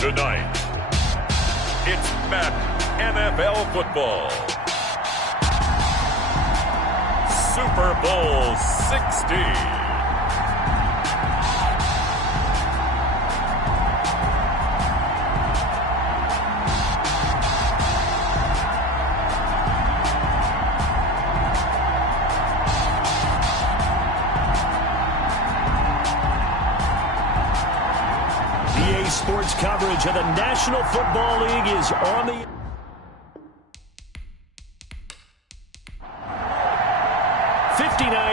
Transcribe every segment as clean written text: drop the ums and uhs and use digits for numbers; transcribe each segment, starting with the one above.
Tonight, it's Madden NFL football. Super Bowl 60. Sports coverage of the National Football League is on the...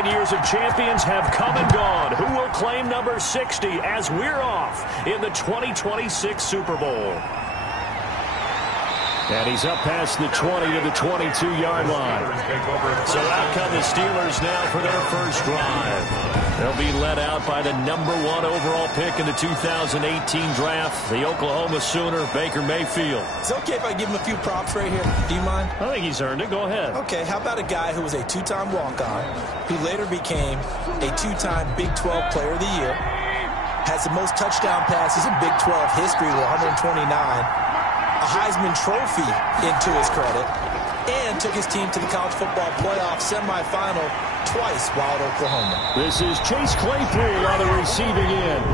Years of champions have come and gone. Who will claim number 60 as we're off in the 2026 Super Bowl? And he's up past the 20 to the 22-yard line. So out come the Steelers now for their first drive. They'll be led out by the number 1 overall pick in the 2018 draft, the Oklahoma Sooner, Baker Mayfield. Is it okay if I give him a few props right here? Do you mind? I think he's earned it. Go ahead. Okay, how about a guy who was a 2-time walk-on, who later became a 2-time Big 12 Player of the Year, has the most touchdown passes in Big 12 history with 129, a Heisman Trophy into his credit, and took his team to the college football playoff semifinal twice while at Oklahoma. This is Chase Claypool on the receiving end.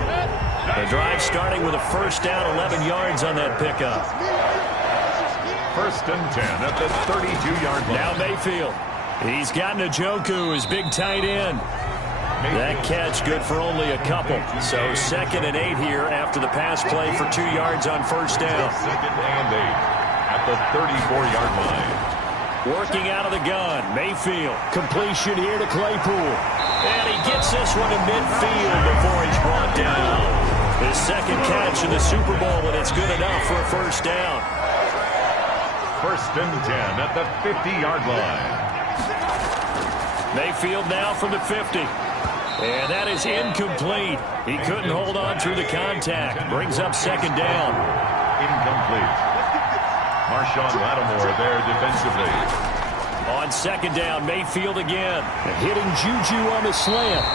The drive starting with a first down, 11 yards on that pickup. First and 10 at the 32-yard line. Now Mayfield. He's got Njoku, his big tight end. That catch good for only a couple. So 2nd and 8 here after the pass play for 2 yards on first down. 2nd and 8 at the 34-yard line. Working out of the gun. Mayfield. Completion here to Claypool. And he gets this one to midfield before he's brought down. His second catch in the Super Bowl, and it's good enough for a first down. First and 10 at the 50-yard line. Mayfield now from the 50. And that is incomplete. He couldn't hold on through the contact. Brings up second down. Incomplete. Marshawn Lattimore there defensively. On second down, Mayfield again. Hitting Juju on the slant.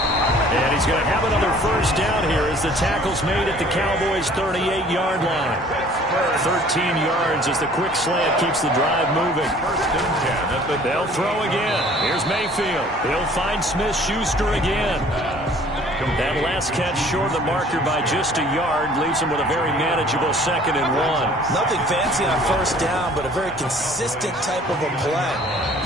And he's going to have another first down here as the tackle's made at the Cowboys' 38-yard line. 13 yards as the quick slant keeps the drive moving. First and 10 They'll throw again. Here's Mayfield. He'll find Smith-Schuster again. That last catch short of the marker by just a yard leaves him with a very manageable 2nd and 1. Nothing fancy on first down, but a very consistent type of a play.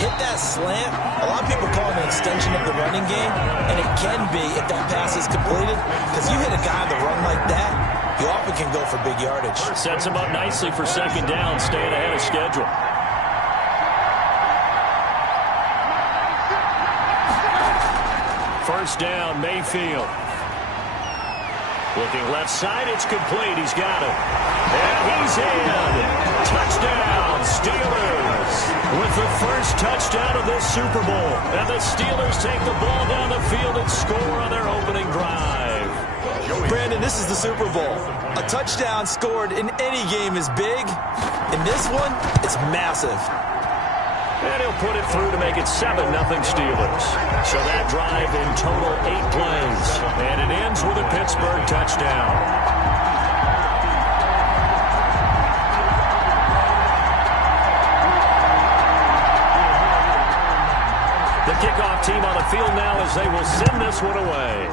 Hit that slant. A lot of people call it an extension of the running game, and it can be if that pass is completed, because you hit a guy on the run like that, you often can go for big yardage. Sets him up nicely for second down, staying ahead of schedule. First down, Mayfield. Looking left side, it's complete. He's got it. And he's in. Touchdown, Steelers. With the first touchdown of this Super Bowl. And the Steelers take the ball down the field and score on their opening drive. Brandon, this is the Super Bowl. A touchdown scored in any game is big. In this one, it's massive. And he'll put it through to make it 7-0 Steelers. So that drive in total 8 plays. And it ends with a Pittsburgh touchdown. The kickoff team on the field now as they will send this one away.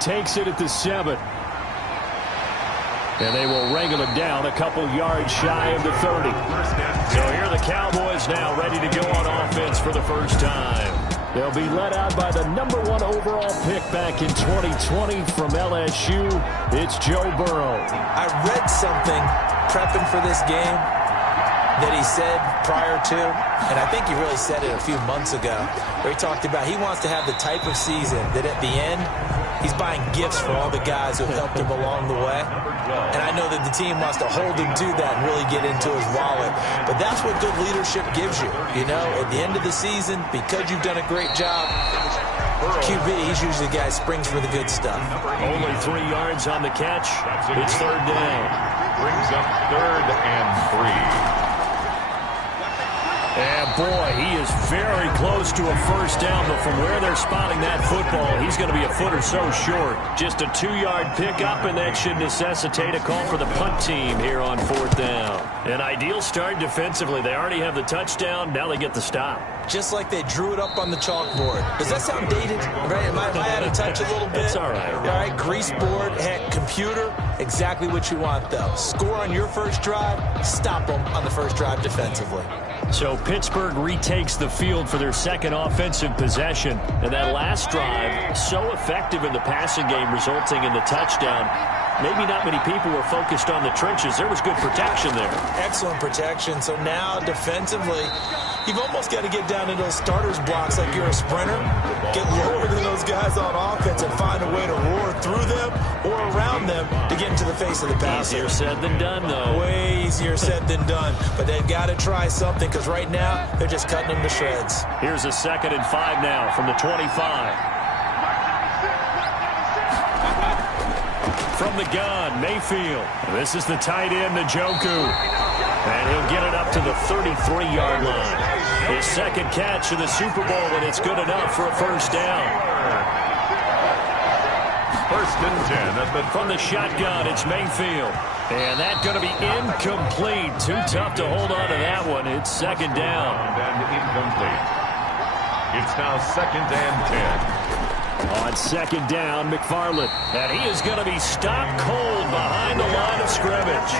Takes it at the 7. And they will wrangle it down a couple yards shy of the 30. So here are the Cowboys now ready to go on offense for the first time. They'll be led out by the number 1 overall pick back in 2020 from LSU. It's Joe Burrow. I read something prepping for this game that he said prior to, and I think he really said it a few months ago, where he talked about he wants to have the type of season that at the end, he's buying gifts for all the guys who helped him along the way. And I know that the team wants to hold him to that and really get into his wallet. But that's what good leadership gives you. You know, at the end of the season, because you've done a great job, QB, he's usually the guy who springs for the good stuff. Only 3 yards on the catch. It's third down. Brings up 3rd and 3. And boy, he is very close to a first down, but from where they're spotting that football, he's going to be a foot or so short. Just a 2-yard pickup, and that should necessitate a call for the punt team here on 4th down. An ideal start defensively. They already have the touchdown. Now they get the stop. Just like they drew it up on the chalkboard. Does that sound dated? Right? Am I out of touch a little bit? It's all right. All right, grease board, heck, computer, exactly what you want, though. Score on your first drive, stop them on the first drive defensively. So Pittsburgh retakes the field for their second offensive possession. And that last drive, so effective in the passing game, resulting in the touchdown. Maybe not many people were focused on the trenches. There was good protection there. Excellent protection. So now defensively, you've almost got to get down into those starters blocks like you're a sprinter. Get lower than those guys on offense and find a way to roar through them or around them to get into the face of the passer. Easier said than done, though. Way easier said than done. But they've got to try something because right now they're just cutting them to shreds. Here's a 2nd and 5 now from the 25. From the gun, Mayfield. This is the tight end, Njoku. And he'll get it up to the 33-yard line. His second catch of the Super Bowl, and it's good enough for a first down. 1st and 10 at the from the shotgun, it's Mayfield. And that's going to be incomplete. Too tough to hold on to that one. It's 2nd down. And incomplete. It's now 2nd and 10. On 2nd down, McFarland. And he is going to be stopped cold behind the line of scrimmage.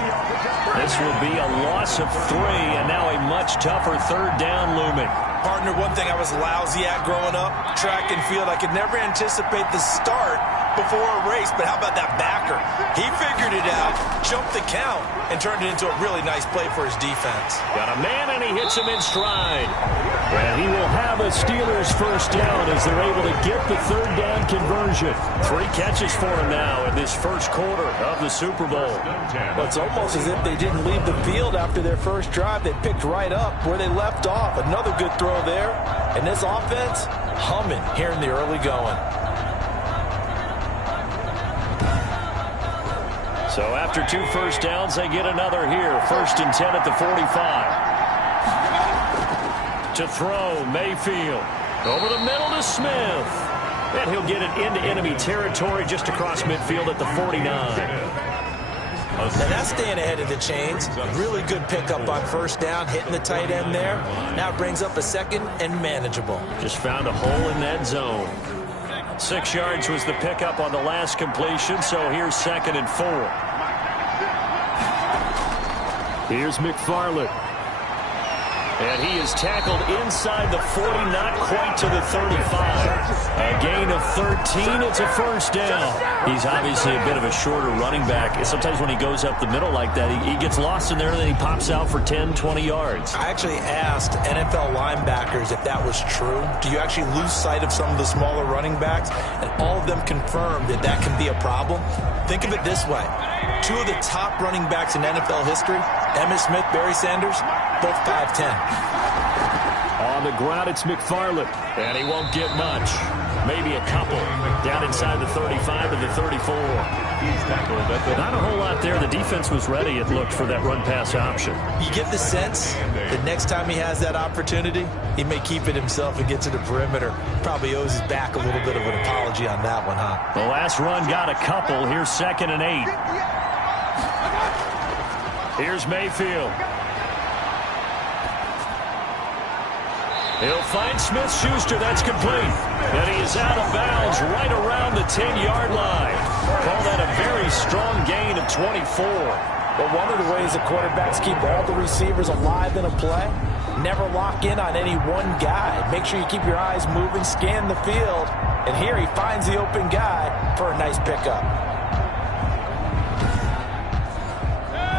This will be a loss of 3, and now a much tougher 3rd down looming. Partner, one thing I was lousy at growing up, track and field, I could never anticipate the start before a race, but how about that backer? He figured it out, jumped the count, and turned it into a really nice play for his defense. Got a man, and he hits him in stride. And he will have a Steelers first down as they're able to get the 3rd down conversion. 3 catches for him now in this first quarter of the Super Bowl. Well, it's almost as if they didn't leave the field after their first drive. They picked right up where they left off. Another good throw there. And this offense, humming here in the early going. So after 2 first downs, they get another here. 1st and 10 at the 45. To throw, Mayfield. Over the middle to Smith. And he'll get it into enemy territory just across midfield at the 49. Now that's staying ahead of the chains. Really good pickup on first down, hitting the tight end there. Now it brings up a 2nd and manageable. Just found a hole in that zone. 6 yards was the pickup on the last completion, so here's 2nd and 4. Here's McFarland. And he is tackled inside the 40, not quite to the 35. A gain of 13. It's a first down. He's obviously a bit of a shorter running back. Sometimes when he goes up the middle like that, he gets lost in there, and then he pops out for 10, 20 yards. I actually asked NFL linebackers if that was true. Do you actually lose sight of some of the smaller running backs? And all of them confirmed that that can be a problem. Think of it this way. 2 of the top running backs in NFL history, Emmitt Smith, Barry Sanders, both 5'10". On the ground, it's McFarland, and he won't get much. Maybe a couple. Down inside the 35 to the 34. He's tackled at the... Not a whole lot there. The defense was ready, it looked, for that run-pass option. You get the sense that next time he has that opportunity, he may keep it himself and get to the perimeter. Probably owes his back a little bit of an apology on that one, huh? The last run got a couple. Here's 2nd and 8. Here's Mayfield. He'll find Smith-Schuster. That's complete. And he is out of bounds right around the 10-yard line. Call that a very strong gain of 24. Well, one of the ways the quarterbacks keep all the receivers alive in a play, never lock in on any one guy. Make sure you keep your eyes moving, scan the field. And here he finds the open guy for a nice pickup.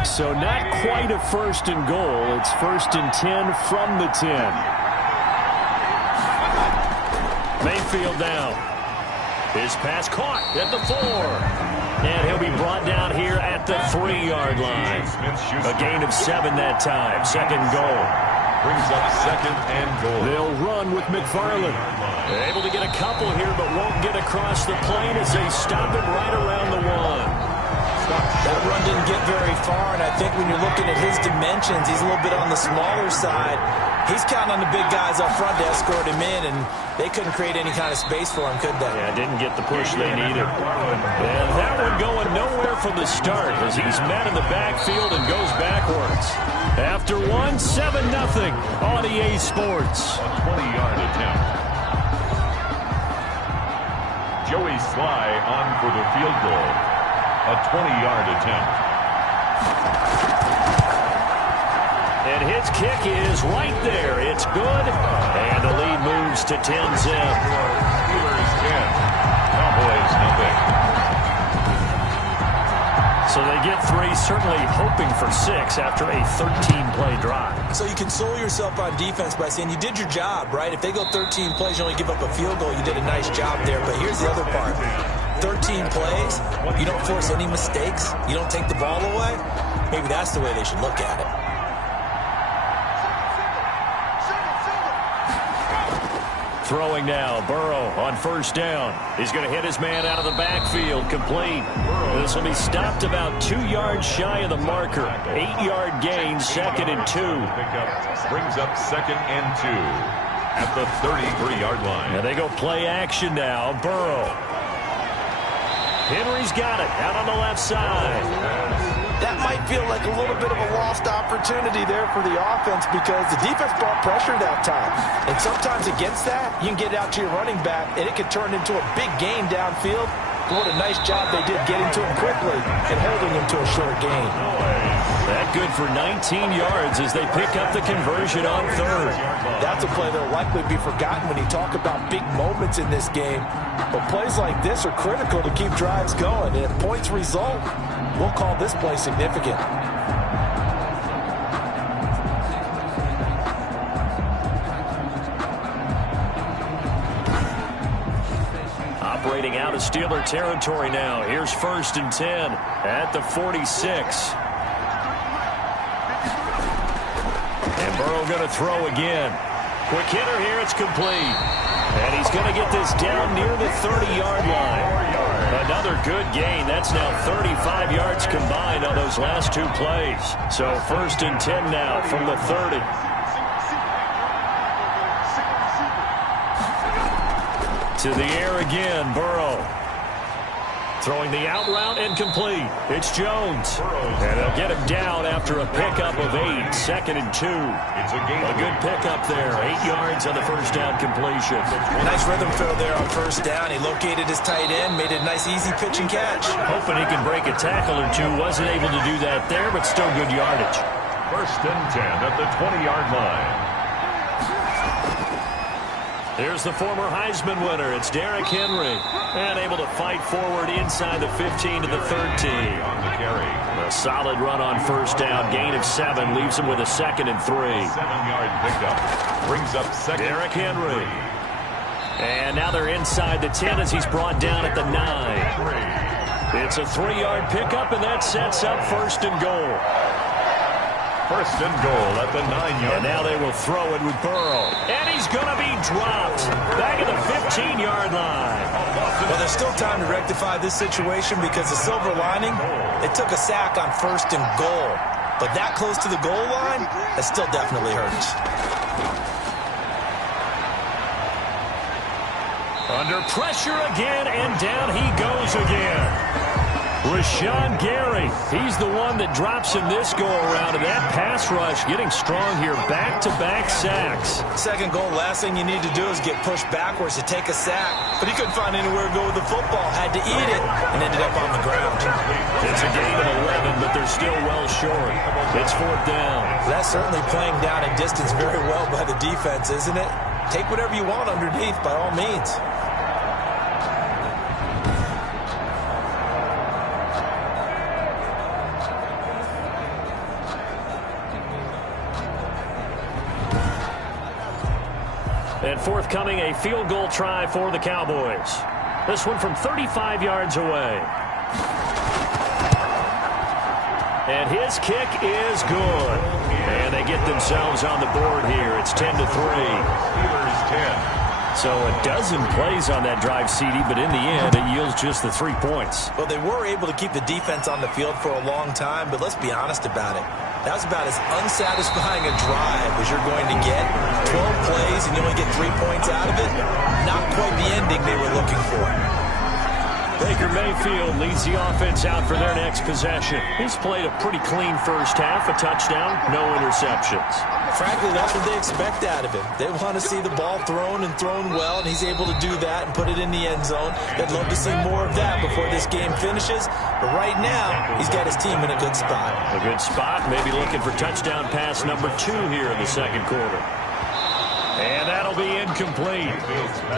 So not quite a 1st and goal. It's 1st and 10 from the 10. Mayfield down. His pass caught at the 4. And he'll be brought down here at the 3-yard line. A gain of 7 that time. 2nd goal. Brings up 2nd and goal. They'll run with McFarland. They're able to get a couple here, but won't get across the plane as they stop it right around the 1. That run didn't get very far, and I think when you're looking at his dimensions, he's a little bit on the smaller side. He's counting on the big guys up front to escort him in, and they couldn't create any kind of space for him, could they? Yeah, didn't get the push they needed. And that one going nowhere from the start as he's met in the backfield and goes backwards. After one, 7-0 on EA Sports. A 20-yard attempt. Joey Sly on for the field goal. A 20-yard attempt. And his kick is right there. It's good. And the lead moves to 10-zip. Steelers 10. Cowboys nothing. So they get 3, certainly hoping for 6 after a 13-play drive. So you console yourself on defense by saying you did your job, right? If they go 13 plays, you only give up a field goal, you did a nice job there. But here's the other part. 13 plays, you don't force any mistakes, you don't take the ball away. Maybe that's the way they should look at it. Throwing now, Burrow on first down. He's going to hit his man out of the backfield, complete. This will be stopped about 2 yards shy of the marker. 8-yard gain, 2nd and 2. Brings up 2nd and 2 at the 33-yard line. And they go play action now, Burrow. Henry's got it, out on the left side. That might feel like a little bit of a lost opportunity there for the offense because the defense brought pressure that time. And sometimes against that, you can get out to your running back, and it can turn into a big gain downfield. But what a nice job they did getting to him quickly and holding him to a short gain. That good for 19 yards as they pick up the conversion on 3rd. That's a play that will likely be forgotten when you talk about big moments in this game. But plays like this are critical to keep drives going. And if points result, we'll call this play significant. Operating out of Steeler territory now. Here's 1st and 10 at the 46. And Burrow going to throw again. Quick hitter here. It's complete. And he's going to get this down near the 30-yard line. Another good gain. That's now 35 yards combined on those last 2 plays. So 1st and 10 now from the 30. To the air again, Burrow. Throwing the out route and complete. It's Jones. And they'll get him down after a pickup of 8. 2nd and 2. It's a good pickup there. 8 yards on the first down completion. Nice rhythm throw there on first down. He located his tight end, made it a nice easy pitch and catch. Hoping he can break a tackle or two. Wasn't able to do that there, but still good yardage. 1st and 10 at the 20-yard line. Here's the former Heisman winner. It's Derrick Henry. And able to fight forward inside the 15 to the 13. On the carry. A solid run on first down. Gain of 7. Leaves him with a 2nd and 3. 7-yard pickup. Brings up 2nd. Derrick Henry. And now they're inside the 10 as he's brought down at the 9. It's a 3-yard pickup, and that sets up 1st and goal. 1st and goal at the 9-yard. And now they will throw it with Burrow. And he's going to be dropped. Back at the 15-yard line. Well, there's still time to rectify this situation because the silver lining, they took a sack on 1st and goal. But that close to the goal line, that still definitely hurts. Under pressure again, and down he goes again. Rashawn Gary, he's the one that drops him this go-around, and that pass rush getting strong here, back-to-back sacks. 2nd goal, last thing you need to do is get pushed backwards to take a sack, but he couldn't find anywhere to go with the football, had to eat it, and ended up on the ground. It's a gain of 11, but they're still well short. It's 4th down. That's certainly playing down in distance very well by the defense, isn't it? Take whatever you want underneath, by all means. And forthcoming, a field goal try for the Cowboys. This one from 35 yards away. And his kick is good. And they get themselves on the board here. It's 10-3. Steelers 10. So a dozen plays on that drive, CD, but in the end, it yields just the 3 points. Well, they were able to keep the defense on the field for a long time, but let's be honest about it. That was about as unsatisfying a drive as you're going to get. 12 plays and you only get 3 points out of it. Not quite the ending they were looking for. Baker Mayfield leads the offense out for their next possession. He's played a pretty clean first half, a touchdown, no interceptions. Frankly, that's what they expect out of him. They want to see the ball thrown and thrown well, and he's able to do that and put it in the end zone. They'd love to see more of that before this game finishes. But right now, he's got his team in a good spot. A good spot, maybe looking for touchdown pass number 2 here in the second quarter. And that'll be incomplete.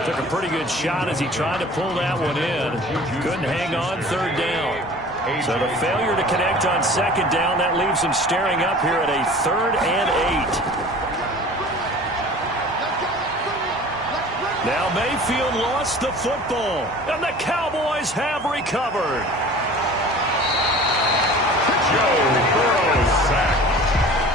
Took a pretty good shot as he tried to pull that one in. Couldn't hang on third down. So the failure to connect on second down, that leaves him staring up here at a 3rd and 8. Now Mayfield lost the football, and the Cowboys have recovered. Joe Burrow sacked.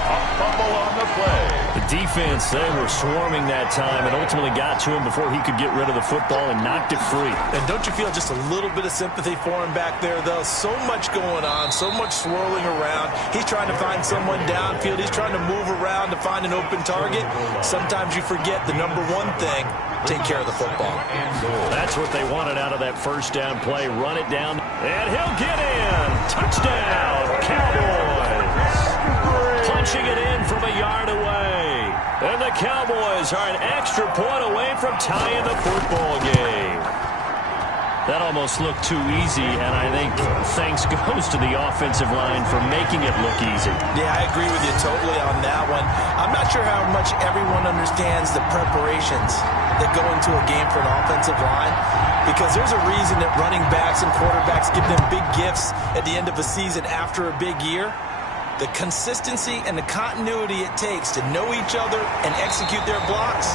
A fumble on the play. The defense, they were swarming that time and ultimately got to him before he could get rid of the football and knocked it free. And don't you feel just a little bit of sympathy for him back there, though? So much going on, so much swirling around. He's trying to find someone downfield. He's trying to move around to find an open target. Sometimes you forget the number one thing, take care of the football. That's what they wanted out of that first down play. Run it down, and he'll get in. Touchdown, Cowboys. Punching it in from a yard away. And the Cowboys are an extra point away from tying the football game. That almost looked too easy, and I think thanks goes to the offensive line for making it look easy. Yeah, I agree with you totally on that one. I'm not sure how much everyone understands the preparations that go into a game for an offensive line, because there's a reason that running backs and quarterbacks give them big gifts at the end of a season after a big year. The consistency and the continuity it takes to know each other and execute their blocks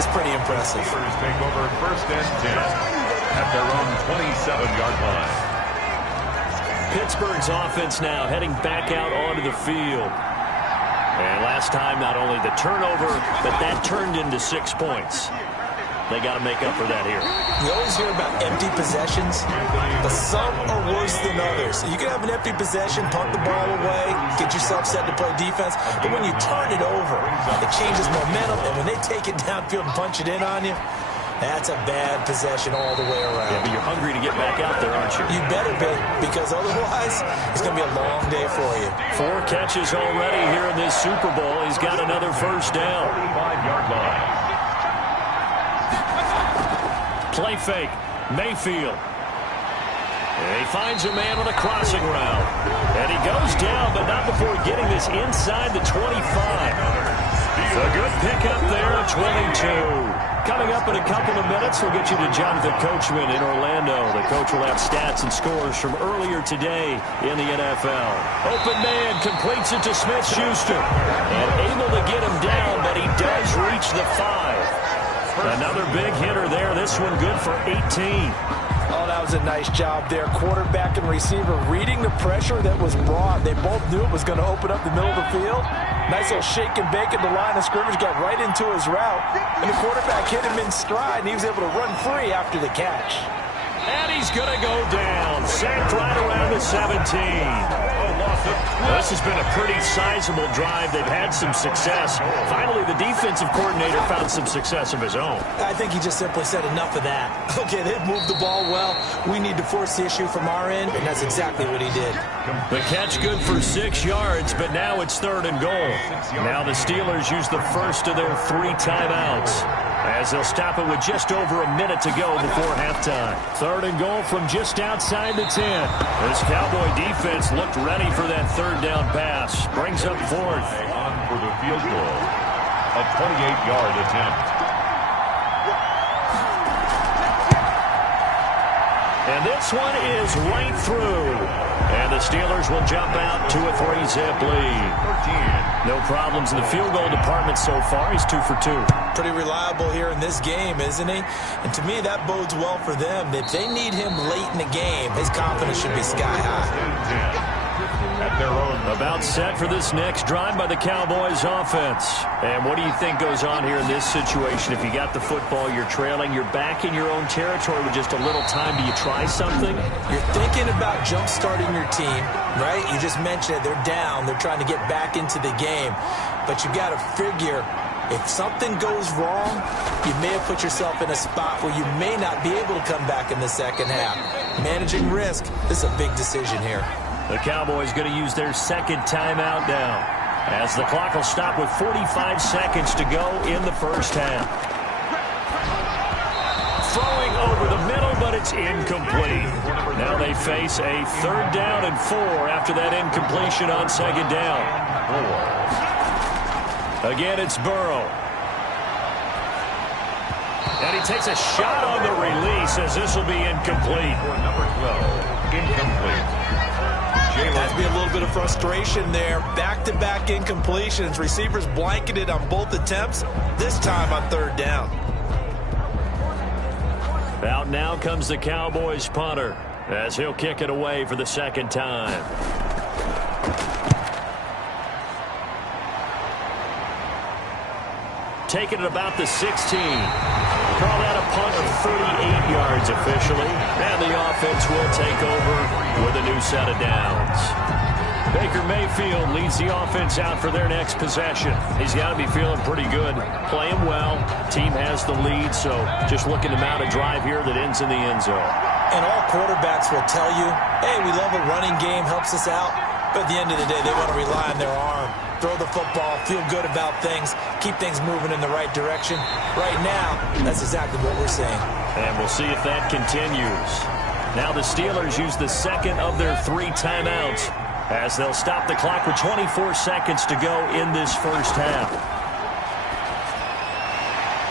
is pretty impressive. Take over 1st and 10 at their own 27-yard line. Pittsburgh's offense now heading back out onto the field. And last time, not only the turnover, but that turned into 6 points. They got to make up for that here. We always hear about empty possessions, but some are worse than others. You can have an empty possession, punt the ball away, get yourself set to play defense, but when you turn it over, it changes momentum, and when they take it downfield and punch it in on you, that's a bad possession all the way around. Yeah, but you're hungry to get back out there, aren't you? You better be, because otherwise, it's going to be a long day for you. 4 catches already here in this Super Bowl. He's got another first down. 45-yard line. Play fake. Mayfield. And he finds a man on a crossing route. And he goes down, but not before getting this inside the 25. A good pickup there at 22. Coming up in a couple of minutes, we'll get you to Jonathan Coachman in Orlando. The coach will have stats and scores from earlier today in the NFL. Open man completes it to Smith-Schuster. And able to get him down, but he does reach the 5. Another big hitter there. This one good for 18. Oh, that was a nice job there. Quarterback and receiver reading the pressure that was brought. They both knew it was going to open up the middle of the field. Nice little shake and bake at the line of scrimmage. Got right into his route. And the quarterback hit him in stride, and he was able to run free after the catch. And he's going to go down. Sacked right around the 17. This has been a pretty sizable drive. They've had some success. Finally, the defensive coordinator found some success of his own. I think he just simply said enough of that. Okay, they've moved the ball well. We need to force the issue from our end, and that's exactly what he did. The catch good for 6 yards, but now it's 3rd and goal. Now the Steelers use the first of their 3 timeouts, as they'll stop it with just over a minute to go before halftime. 3rd and goal from just outside the 10. This Cowboy defense looked ready for that 3rd down pass. Brings up 4th. On for the field goal. A 28-yard attempt. And this one is right through. And the Steelers will jump out to a 3-zip lead. No problems in the field goal department so far. He's 2 for 2. Pretty reliable here in this game, isn't he? And to me, that bodes well for them. If they need him late in the game, his confidence should be sky high. at their own. About set for this next drive by the Cowboys offense. And what do you think goes on here in this situation? If you got the football, you're trailing, you're back in your own territory with just a little time. Do you try something? You're thinking about jump-starting your team, right? You just mentioned it. They're down. They're trying to get back into the game. But you got to figure, if something goes wrong, you may have put yourself in a spot where you may not be able to come back in the second half. Managing risk, this is a big decision here. The Cowboys going to use their second timeout now, as the clock will stop with 45 seconds to go in the first half. Throwing over the middle, but it's incomplete. Now they face a 3rd down and 4 after that incompletion on 2nd down. Again, it's Burrow. And he takes a shot on the release, as this will be incomplete. Number 12, incomplete. Has to be a little bit of frustration there. Back-to-back incompletions. Receivers blanketed on both attempts, this time on 3rd down. Out now comes the Cowboys punter, as he'll kick it away for the 2nd time. Taking it about the 16. Call that a punt of 38 yards officially. And the offense will take over with a new set of downs. Baker Mayfield leads the offense out for their next possession. He's got to be feeling pretty good. Playing well. Team has the lead, so just looking to mount a drive here that ends in the end zone. And all quarterbacks will tell you, hey, we love a running game, helps us out. But at the end of the day, they want to rely on their arm. Throw the football, feel good about things, keep things moving in the right direction. Right now, that's exactly what we're seeing. And we'll see if that continues. Now the Steelers use the 2nd of their 3 timeouts, as they'll stop the clock with 24 seconds to go in this first half.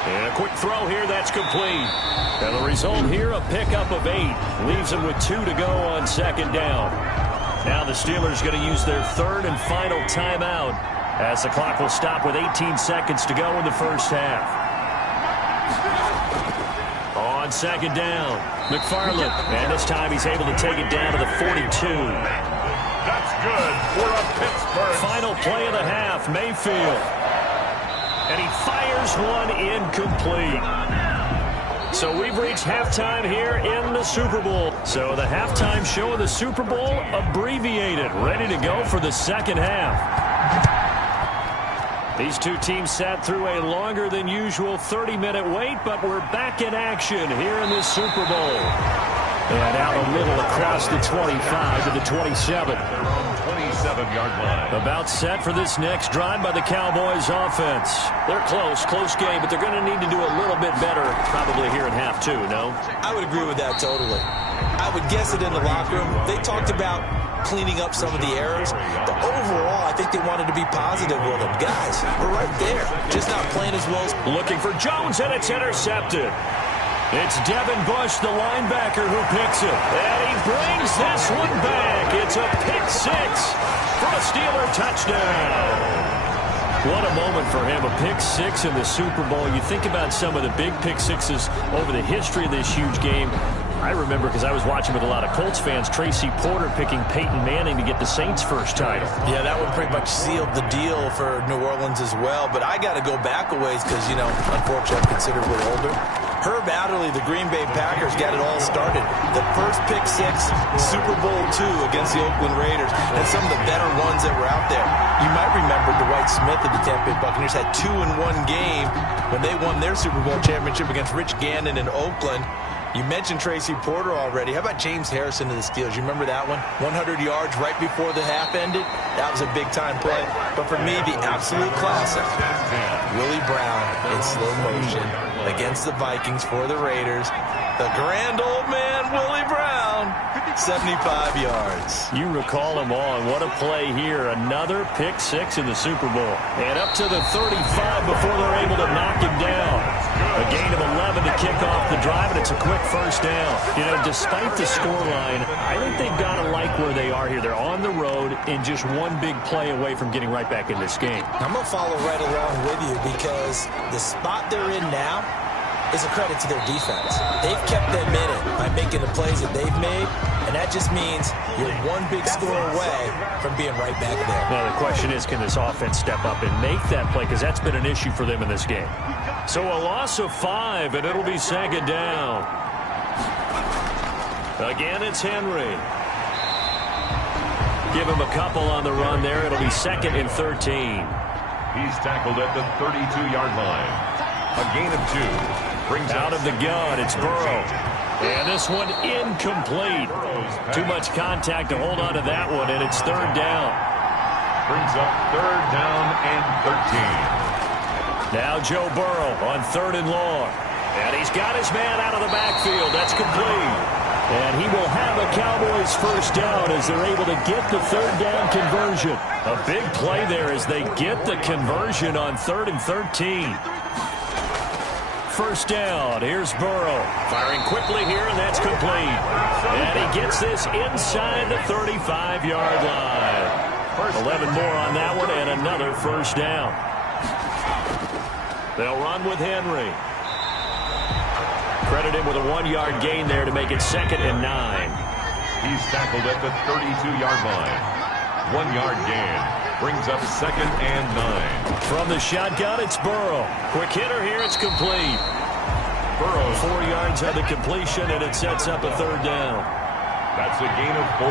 And a quick throw here, that's complete. And the result here, a pickup of 8. Leaves them with 2 to go on 2nd down. Now the Steelers going to use their 3rd and final timeout, as the clock will stop with 18 seconds to go in the first half. On 2nd down, McFarland, and this time he's able to take it down to the 42. That's good for a Pittsburgh. Final play of the half, Mayfield. And he fires one incomplete. So we've reached halftime here in the Super Bowl. So the halftime show of the Super Bowl abbreviated, ready to go for the second half. These two teams sat through a longer than usual 30-minute wait, but we're back in action here in this Super Bowl. And out the middle across the 25 to the 27. 27-yard line. About set for this next drive by the Cowboys offense. They're close game, but they're going to need to do a little bit better probably here in half 2, no? I would agree with that totally. I would guess it in the locker room. They talked about cleaning up some of the errors, but overall, I think they wanted to be positive with them. Guys, we're right there, just not playing as well as... Looking for Jones, and it's intercepted. It's Devin Bush, the linebacker, who picks it. And he brings this one back. It's a pick 6 for a Steeler touchdown. What a moment for him, a pick 6 in the Super Bowl. You think about some of the big pick 6s over the history of this huge game. I remember, because I was watching with a lot of Colts fans, Tracy Porter picking Peyton Manning to get the Saints' first title. Yeah, that one pretty much sealed the deal for New Orleans as well. But I got to go back a ways because, you know, unfortunately, I'm considerably older. Herb Adderley, the Green Bay Packers, got it all started. The first pick 6, Super Bowl II against the Oakland Raiders, and some of the better ones that were out there. You might remember Dwight Smith of the Tampa Bay Buccaneers had 2 in one game when they won their Super Bowl championship against Rich Gannon in Oakland. You mentioned Tracy Porter already. How about James Harrison of the Steelers? You remember that one? 100 yards right before the half ended. That was a big-time play. But for me, the absolute classic, Willie Brown in slow motion against the Vikings for the Raiders. The grand old man, Willie Brown, 75 yards. You recall them all, and what a play here. Another pick 6 in the Super Bowl. And up to the 35 before they're able to knock him down. A gain of 11 to kick off the drive, and it's a quick first down. You know, despite the scoreline, I think they've got to like where they are here. They're on the road and just one big play away from getting right back in this game. I'm going to follow right along with you because the spot they're in now, is a credit to their defense. They've kept them in it by making the plays that they've made, and that just means you're one big score away from being right back there. Now, the question is, can this offense step up and make that play? Because that's been an issue for them in this game. So a loss of 5, and it'll be second down. Again, it's Henry. Give him a couple on the run there. It'll be 2nd and 13. He's tackled at the 32-yard line. A gain of 2. Brings out of the gun. It's Burrow. And this one incomplete. Too much contact to hold on to that one, and it's 3rd down. Brings up 3rd down and 13. Now Joe Burrow on 3rd and long. And he's got his man out of the backfield. That's complete. And he will have a Cowboys first down as they're able to get the 3rd down conversion. A big play there as they get the conversion on 3rd and 13. First down. Here's Burrow. Firing quickly here, and that's complete. And he gets this inside the 35-yard line. 11 more on that one, and another first down. They'll run with Henry. Credit him with a 1-yard gain there to make it 2nd and 9. He's tackled at the 32-yard line. 1-yard gain. Brings up 2nd and 9. From the shotgun, it's Burrow. Quick hitter here, it's complete. Burrow 4 yards on the completion, and it sets up a 3rd down. That's a gain of 4.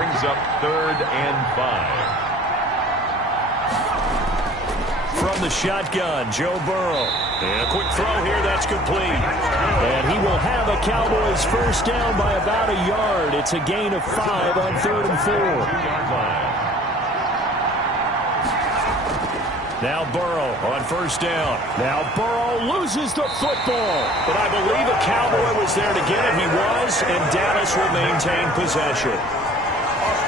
Brings up 3rd and 5. From the shotgun, Joe Burrow. And a quick throw here, that's complete. And he will have a Cowboys first down by about a yard. It's a gain of 5 on 3rd and 4. Now Burrow on first down. Now Burrow loses the football. But I believe a Cowboy was there to get it. He was, and Dallas will maintain possession.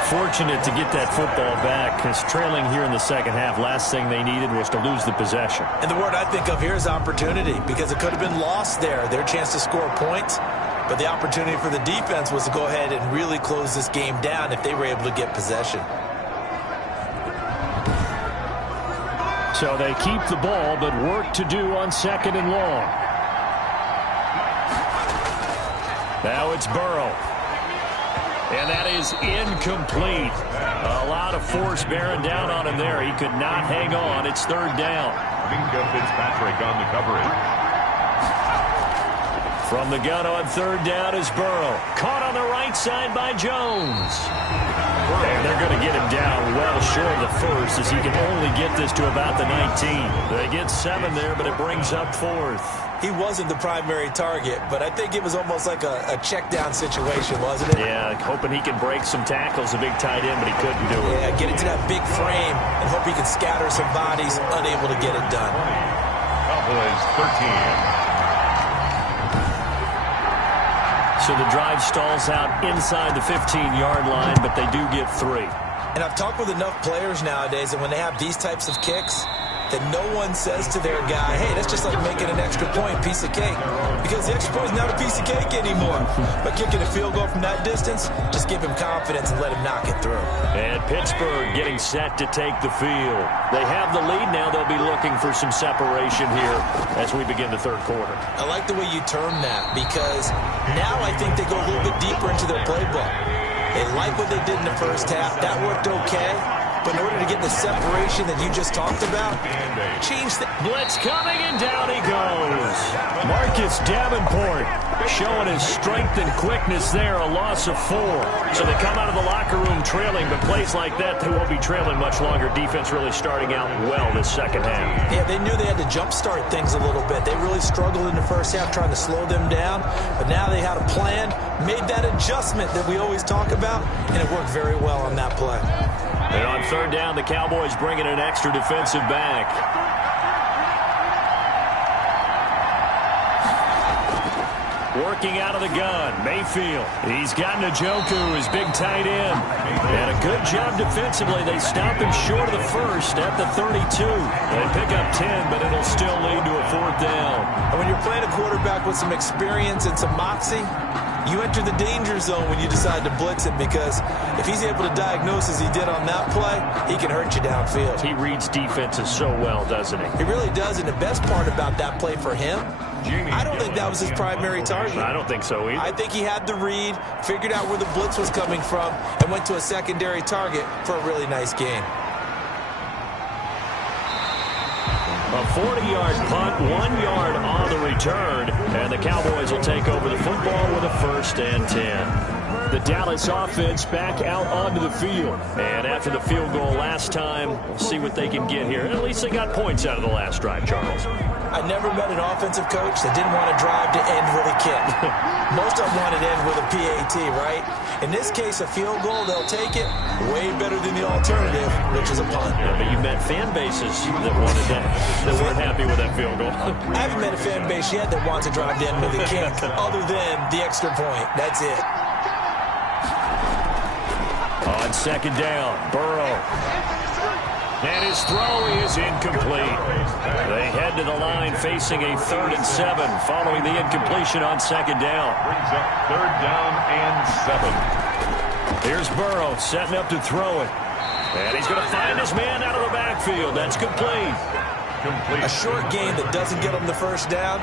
Fortunate to get that football back, because trailing here in the second half, last thing they needed was to lose the possession. And the word I think of here is opportunity, because it could have been lost there, their chance to score points. But the opportunity for the defense was to go ahead and really close this game down if they were able to get possession. So they keep the ball, but work to do on 2nd and long. Now it's Burrow. And that is incomplete. A lot of force bearing down on him there. He could not hang on. It's 3rd down. Minka Fitzpatrick on the coverage. From the gun on 3rd down is Burrow. Caught on the right side by Jones. And they're going to get him down well short of the first, as he can only get this to about the 19. They get 7 there, but it brings up 4th. He wasn't the primary target, but I think it was almost like a check-down situation, wasn't it? Yeah, hoping he can break some tackles, a big tight end, but he couldn't do it. Yeah, get into that big frame and hope he can scatter some bodies, unable to get it done. Cowboys 13. So the drive stalls out inside the 15-yard line, but they do get 3. And I've talked with enough players nowadays that when they have these types of kicks, that no one says to their guy, hey, that's just like making an extra point, piece of cake. Because the extra point is not a piece of cake anymore. But kicking a field goal from that distance, just give him confidence and let him knock it through. And Pittsburgh getting set to take the field. They have the lead now. They'll be looking for some separation here as we begin the 3rd quarter. I like the way you term that, because now I think they go a little bit deeper into their playbook. They like what they did in the first half. That worked okay. But in order to get the separation that you just talked about, change the... Blitz coming, and down he goes. Marcus Davenport showing his strength and quickness there, a loss of 4. So they come out of the locker room trailing, but plays like that, they won't be trailing much longer. Defense really starting out well this second half. Yeah, they knew they had to jumpstart things a little bit. They really struggled in the first half trying to slow them down, but now they had a plan, made that adjustment that we always talk about, and it worked very well on that play. And on 3rd down, the Cowboys bringing an extra defensive back. Working out of the gun, Mayfield. He's got Njoku, his big tight end. And a good job defensively. They stop him short of the first at the 32. They pick up 10, but it'll still lead to a 4th down. And when you're playing a quarterback with some experience and some moxie, you enter the danger zone when you decide to blitz him, because if he's able to diagnose as he did on that play, he can hurt you downfield. He reads defenses so well, doesn't he? He really does, and the best part about that play for him, I don't think that was his primary target. I don't think so either. I think he had the read, figured out where the blitz was coming from, and went to a secondary target for a really nice gain. A 40-yard punt, 1 yard on the return, and the Cowboys will take over the football with a 1st and 10. The Dallas offense back out onto the field. And after the field goal last time, we'll see what they can get here. At least they got points out of the last drive, Charles. I never met an offensive coach that didn't want to drive to end with a kick. Most of them wanted to end with a PAT, right? In this case, a field goal, they'll take it. Way better than the alternative, which is a punt. Yeah, but you met fan bases that wanted that weren't happy with that field goal. I haven't met a fan base yet that wants to drive to end with a kick other than the extra point. That's it. On 2nd down, Burrow. And his throw is incomplete. They head to the line facing a 3rd and 7 following the incompletion on 2nd down. Brings up 3rd down and 7. Here's Burrow setting up to throw it. And he's going to find his man out of the backfield. That's complete. A short gain that doesn't get him the 1st down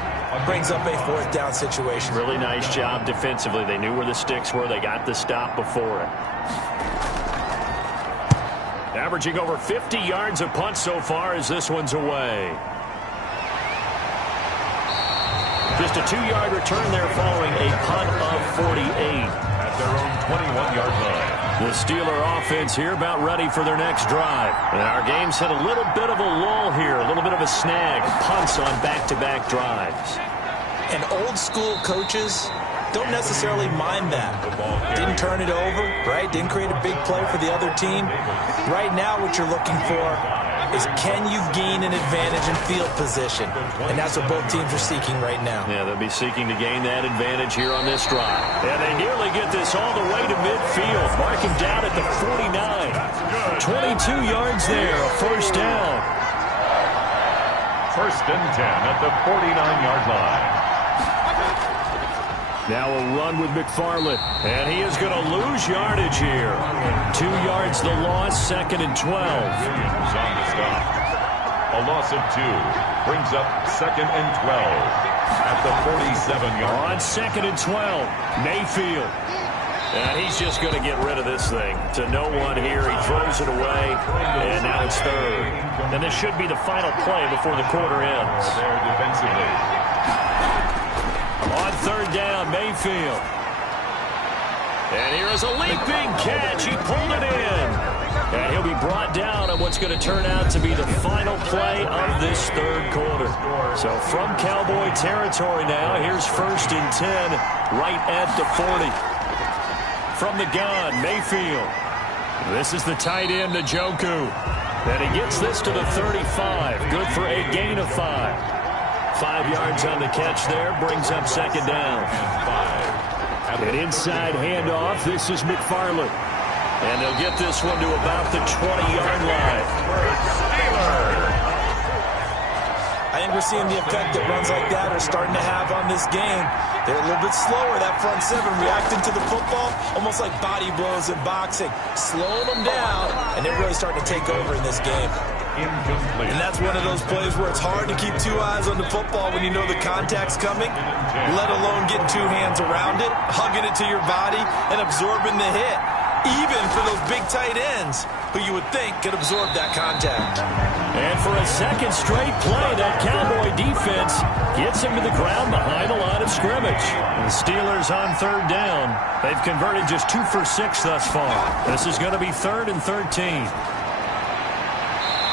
brings up a 4th down situation. Really nice job defensively. They knew where the sticks were. They got the stop before it. Averaging over 50 yards a punt so far as this one's away. Just a 2-yard return there following a punt of 48. At their own 21-yard line. The Steeler offense here about ready for their next drive. And our game's hit a little bit of a lull here, a little bit of a snag. Punts on back-to-back drives. And old-school coaches don't necessarily mind that. Didn't turn it over, right? Didn't create a big play for the other team. Right now what you're looking for is, can you gain an advantage in field position? And that's what both teams are seeking right now. Yeah, they'll be seeking to gain that advantage here on this drive. And they nearly get this all the way to midfield. Mark him down at the 49. 22 yards there, a 1st down. 1st and 10 at the 49-yard line. Now a run with McFarland. And he is going to lose yardage here. 2 yards the loss, 2nd and 12. Williams on the stop. A loss of 2. Brings up 2nd and 12. At the 47-yard. On 2nd and 12, Mayfield. And he's just going to get rid of this thing. To no one here. He throws it away. And now it's 3rd. And this should be the final play before the quarter ends. There defensively. On 3rd down, Mayfield. And here is a leaping catch. He pulled it in. And he'll be brought down on what's going to turn out to be the final play of this 3rd quarter. So from Cowboy territory now, here's 1st and 10 right at the 40. From the gun, Mayfield. This is the tight end, Njoku. And he gets this to the 35. Good for a gain of 5. 5 yards on the catch there, brings up 2nd down. An inside handoff, this is McFarland. And they'll get this one to about the 20-yard line. I think we're seeing the effect that runs like that are starting to have on this game. They're a little bit slower, that front 7, reacting to the football, almost like body blows in boxing. Slowing them down, and they're really starting to take over in this game. Incomplete. And that's one of those plays where it's hard to keep 2 eyes on the football when you know the contact's coming, let alone getting 2 hands around it, hugging it to your body, and absorbing the hit. Even for those big tight ends who you would think could absorb that contact. And for a 2nd straight play, that Cowboy defense gets him to the ground behind the line of scrimmage. The Steelers on 3rd down. They've converted just 2 for 6 thus far. This is going to be 3rd and 13.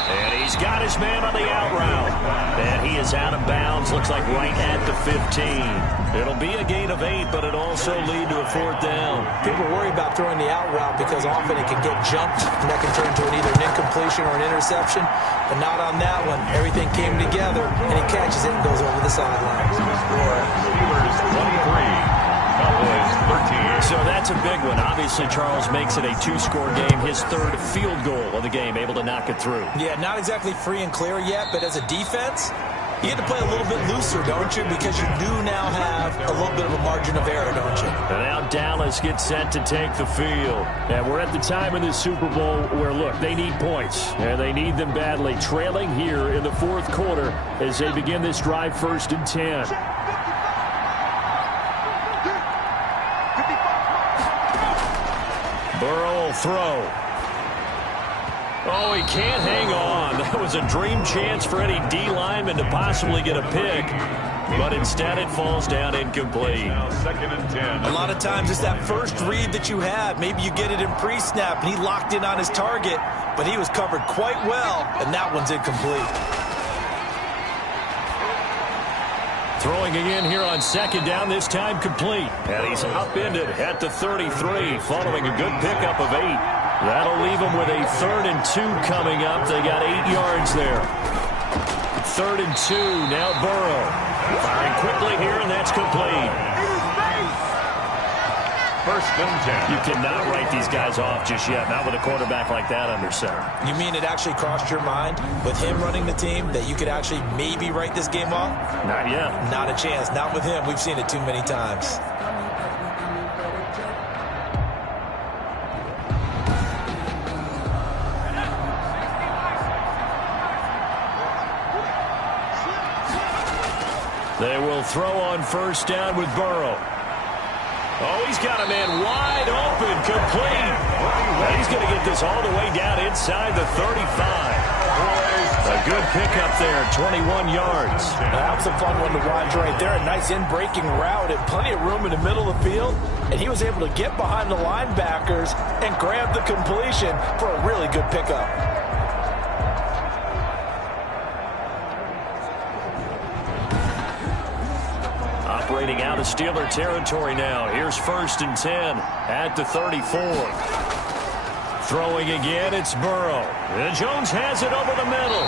And he's got his man on the out route. And he is out of bounds. Looks like right at the 15. It'll be a gain of 8, but it'll also lead to a 4th down. People worry about throwing the out route because often it can get jumped, and that can turn into either an incompletion or an interception. But not on that one. Everything came together, and he catches it and goes over the sideline. Steelers 23. Cowboys 13. So that's a big one. Obviously, Charles makes it a 2-score game. His 3rd field goal of the game, able to knock it through. Yeah, not exactly free and clear yet, but as a defense, You get to play a little bit looser, don't you? Because you do now have a little bit of a margin of error, don't you? And now Dallas gets set to take the field. And we're at the time in the Super Bowl where, look, they need points. And they need them badly. Trailing here in the fourth quarter as they begin this drive 1st and 10. Burrow will throw. Oh, he can't hang on. That was a dream chance for any D lineman to possibly get a pick. But instead it falls down incomplete. Now 2nd and 10. A lot of times it's that first read that you have. Maybe you get it in pre-snap, and he locked in on his target, but he was covered quite well, and that one's incomplete. Throwing again here on 2nd down, this time complete. And he's upended at the 33, following a good pickup of 8. That'll leave them with a 3rd and 2 coming up. They got 8 yards there. 3rd and 2, now Burrow. Firing quickly here, and that's complete. 1st and 10. You cannot write these guys off just yet, not with a quarterback like that under center. You mean it actually crossed your mind with him running the team that you could actually maybe write this game off? Not yet. Not a chance. Not with him. We've seen it too many times. They will throw on 1st down with Burrow. Oh, he's got a man wide open, complete. And he's going to get this all the way down inside the 35. A good pickup there, 21 yards. That was a fun one to watch right there. A nice in-breaking route and plenty of room in the middle of the field. And he was able to get behind the linebackers and grab the completion for a really good pickup. Operating out of Steeler territory now. Here's 1st and 10 at the 34. Throwing again, it's Burrow. And Jones has it over the middle.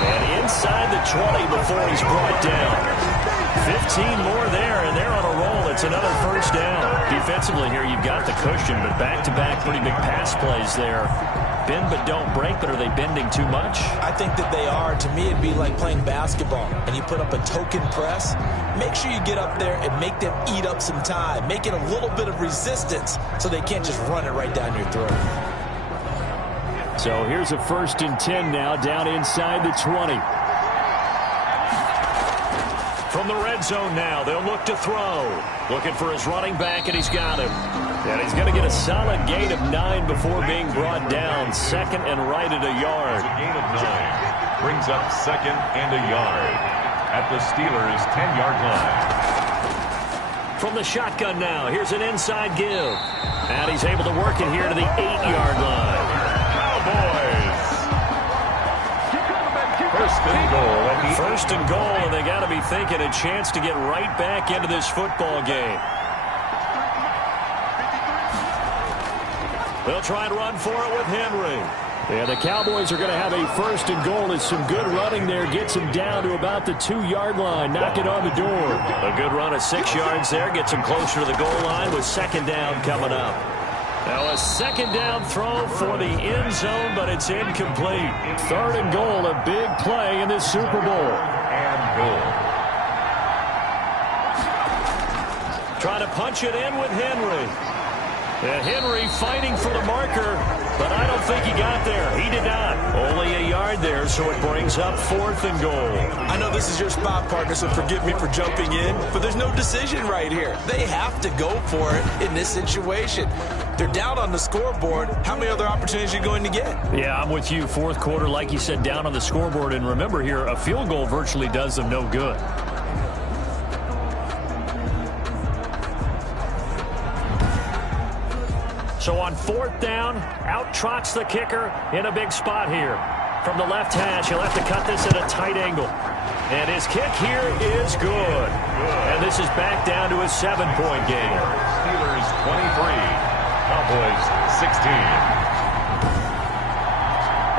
And inside the 20 before he's brought down. 15 more there, and they're on a roll. It's another 1st down. Defensively here, you've got the cushion, but back-to-back pretty big pass plays there. Bend but don't break, but are they bending too much? I think that they are. To me, it'd be like playing basketball, and you put up a token press. Make sure you get up there and make them eat up some time. Make it a little bit of resistance so they can't just run it right down your throat. So here's a 1st and 10 now, down inside the 20. From the red zone now, they'll look to throw. Looking for his running back, and he's got him. And he's going to get a solid gain of 9 before being brought down. 2nd and right at a yard. A gain of 9. Brings up 2nd and a yard at the Steelers' 10-yard line. From the shotgun now, here's an inside give. And he's able to work it here to the 8-yard line. Cowboys. 1st and goal at the 1st and goal, and they got to be thinking a chance to get right back into this football game. They'll try and run for it with Henry. Yeah, the Cowboys are going to have a 1st and goal. It's some good running there. Gets him down to about the 2-yard line. Knock it on the door. A good run of 6 yards there. Gets him closer to the goal line with 2nd down coming up. Now a 2nd down throw for the end zone, but it's incomplete. 3rd and goal, a big play in this Super Bowl. and goal. Trying to punch it in with Henry. And Henry fighting for the marker, but I don't think he got there. He did not. Only a yard there, so it brings up 4th and goal. I know this is your spot, partner, so forgive me for jumping in, but there's no decision right here. They have to go for it in this situation. They're down on the scoreboard. How many other opportunities are you going to get? Yeah, I'm with you. 4th quarter, like you said, down on the scoreboard. And remember here, a field goal virtually does them no good. So on 4th down, out trots the kicker in a big spot here. From the left hash, he'll have to cut this at a tight angle. And his kick here is good. And this is back down to a 7-point game. Steelers 23, Cowboys 16.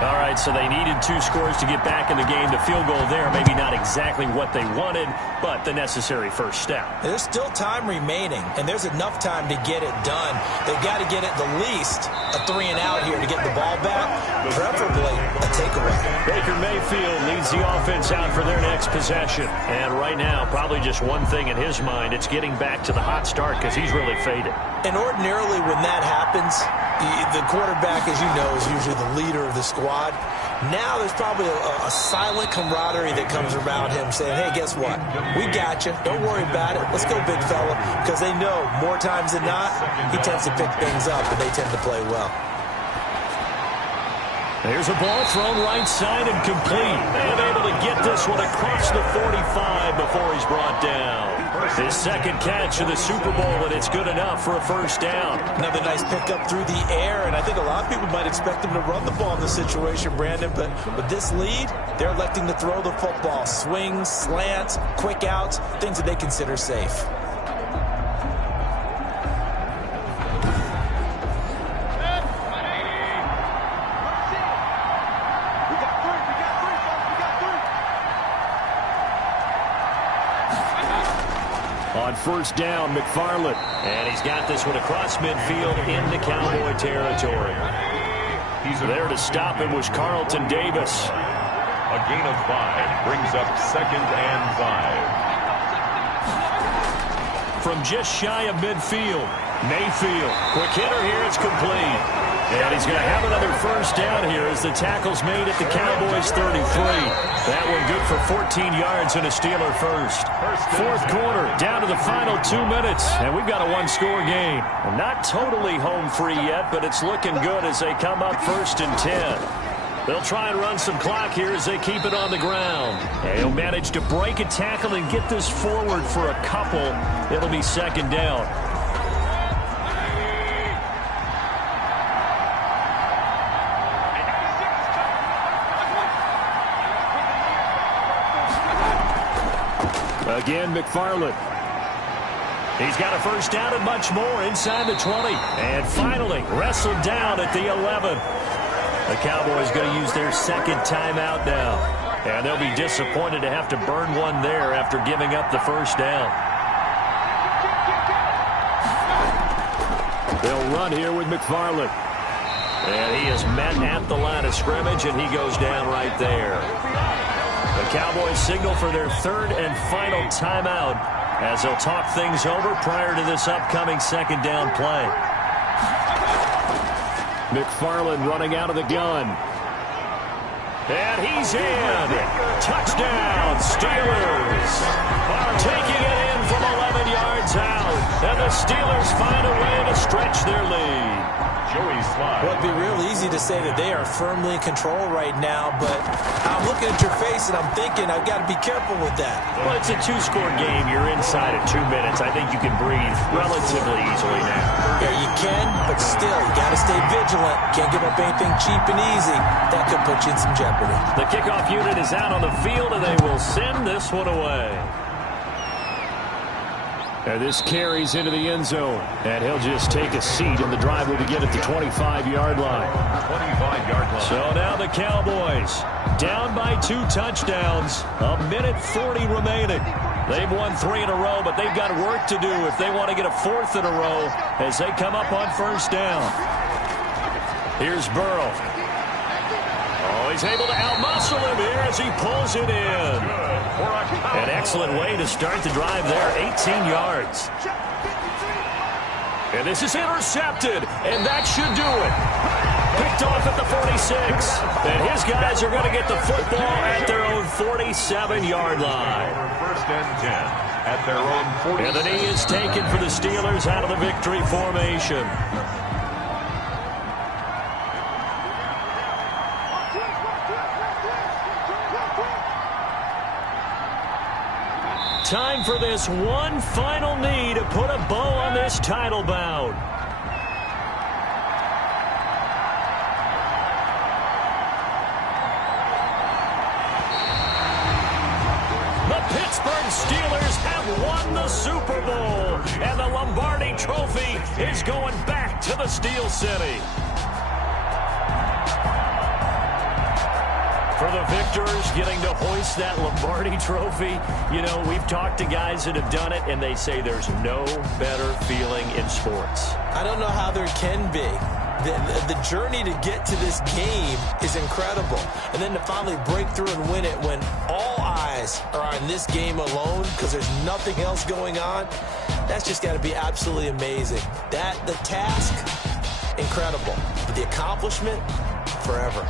All right, so they needed 2 scores to get back in the game. The field goal there, maybe not exactly what they wanted, but the necessary first step. There's still time remaining, and there's enough time to get it done. They've got to get at the least a 3-and-out here to get the ball back, preferably a takeaway. Baker Mayfield leads the offense out for their next possession. And right now, probably just one thing in his mind, it's getting back to the hot start because he's really faded. And ordinarily when that happens, the quarterback, as you know, is usually the leader of the squad. Now there's probably a silent camaraderie that comes around him saying, hey, guess what? We got you. Don't worry about it. Let's go, big fella. Because they know more times than not, he tends to pick things up, and they tend to play well. There's a ball thrown right side and complete. And able to get this one across the 45 before he's brought down. His second catch of the Super Bowl, and it's good enough for a first down. Another nice pickup through the air, and I think a lot of people might expect him to run the ball in this situation, Brandon, but with this lead, they're electing to throw the football. Swings, slants, quick outs, things that they consider safe. On first down, McFarland. And he's got this one across midfield into Cowboy territory. He's there to stop him was Carlton Davis. A gain of 5 brings up 2nd and 5. From just shy of midfield, Mayfield. Quick hitter here, it's complete. And he's going to have another first down here as the tackle's made at the Cowboys 33. That one good for 14 yards and a Steeler first. Fourth quarter, down to the final 2 minutes, and we've got a 1-score game. Not totally home free yet, but it's looking good as they come up 1st and 10. They'll try and run some clock here as they keep it on the ground. And he'll manage to break a tackle and get this forward for a couple. It'll be 2nd down. Again, McFarland. He's got a first down and much more inside the 20. And finally, wrestled down at the 11. The Cowboys going to use their 2nd timeout now. And they'll be disappointed to have to burn one there after giving up the first down. They'll run here with McFarland. And he is met at the line of scrimmage, and he goes down right there. The Cowboys signal for their 3rd and final timeout as they'll talk things over prior to this upcoming 2nd down play. McFarland running out of the gun. And he's in. Touchdown, Steelers. Taking it in from 11 yards out. And the Steelers find a way to stretch their lead. Joey Slye. Well, it'd be real easy to say that they are firmly in control right now, but I'm looking at your face and I'm thinking I've got to be careful with that. Well, it's a 2-score game. You're inside of 2 minutes. I think you can breathe relatively easily now. Yeah, you can, but still, you got to stay vigilant. Can't give up anything cheap and easy. That could put you in some jeopardy. The kickoff unit is out on the field, and they will send this one away. And this carries into the end zone. And he'll just take a seat, and the drive will begin at the 25-yard line. 25-yard line. So now the Cowboys down by 2 touchdowns. 1:40 remaining. They've won 3 in a row, but they've got work to do if they want to get a 4th in a row as they come up on first down. Here's Burrow. Oh, he's able to outmuscle him here as he pulls it in. An excellent way to start the drive there, 18 yards. And this is intercepted, and that should do it. Picked off at the 46. And his guys are going to get the football at their own 47-yard line. 1st and 10 at their own 40. And the knee is taken for the Steelers out of the victory formation. Time for this one final knee to put a bow on this title bout. The Pittsburgh Steelers have won the Super Bowl, and the Lombardi Trophy is going back to the Steel City. For the victors, getting to hoist that Lombardi trophy, you know, we've talked to guys that have done it, and they say there's no better feeling in sports. I don't know how there can be. The journey to get to this game is incredible. And then to finally break through and win it when all eyes are on this game alone because there's nothing else going on, that's just got to be absolutely amazing. The task, incredible. But the accomplishment, forever.